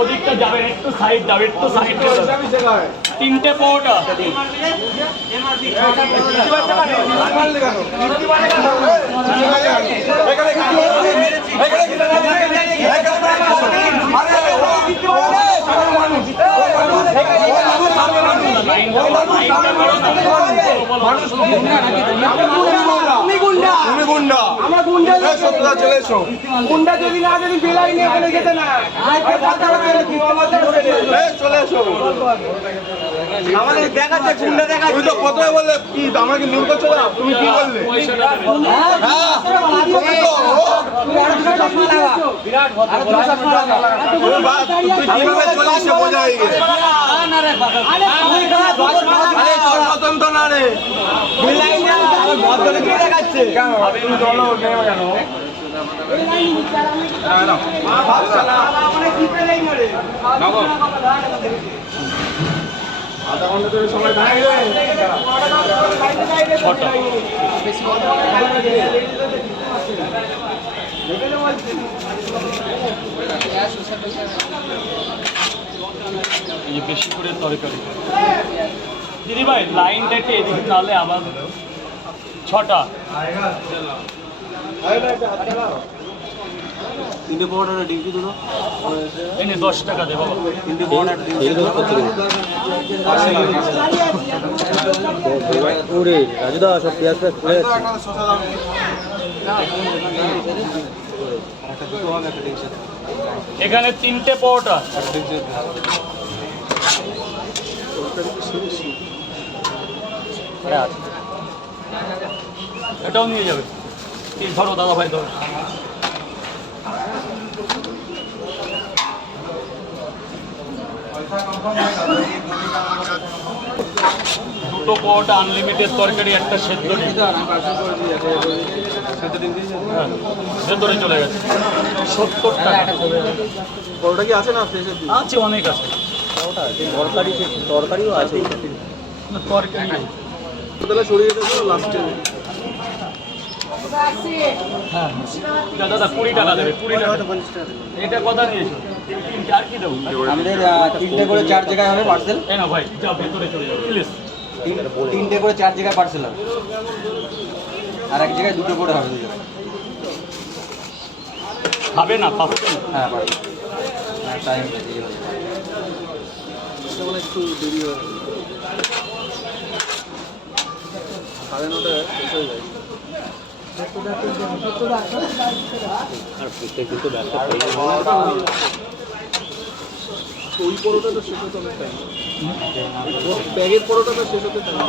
ওদিকটা যাবেন, একটু সাইড যাবে, একটু সাইড তিনটে পোর্ট গুন্ডা যদি না যদি বেলাই নিয়ে বলে যেতে না চলে এসো আমাদের দেখাচ্ছে গুন্ডা দেখা তুমি তো কোথায় বললে কি আমাকে নিউজ করছো না তুমি কি বললে বিরাট তুই কিভাবে চলে এসে বোঝা হয়ে গেছে স্বতন্ত্র না রে দেখাচ্ছে কেন চলো কেন আধা ঘন্টা ধরে সময় থাকবে বেশি করে তরকারি দিদি ভাই লাইনটা একটু এদিকে তাহলে আবার 6টা তিনটে বড় ডিউটি দিল এনে 10 টাকা দে বাবা তিনটে বড় ওরে রাজুদা সব পেঁয়াজ খুলে এখানে 3টে পরোটা এটাও নিয়ে যাবে ধরো দাদা ভাই ধরো দুটো পরোটা আনলিমিটেড তরকারি একটা সেদ্ধ ভেতরে চলে গেছে 70 টাকা বড়টা কি আছে না আছে অনেক আছে তরকারিও আছে তরকারি তাহলে সরিয়ে দেবো লাস্টে হ্যাঁ দাদা 20 টাকা দেবে 20 টাকা এটা কথা নিয়েছো আর কি দেবো আমাদের 3টে করে 4 জায়গায় হবে পার্সেল এই না ভাই যা ভেতরে চলে যাও প্লিজ 3টে করে 4 জায়গায় পার্সেল হবে আর এক জায়গায় 2টো করে হবে 2 জায়গায় খাবে না পাচ্ছেন হ্যাঁ পার্সেল টাইম দিয়ে হবে একটু দেরি হয় 9:30 শেষ হয়ে যায় ওই পরোটাটা শেষ হতে অনেক টাইম ব্যাগের পরোটাটা শেষ হতে টাইম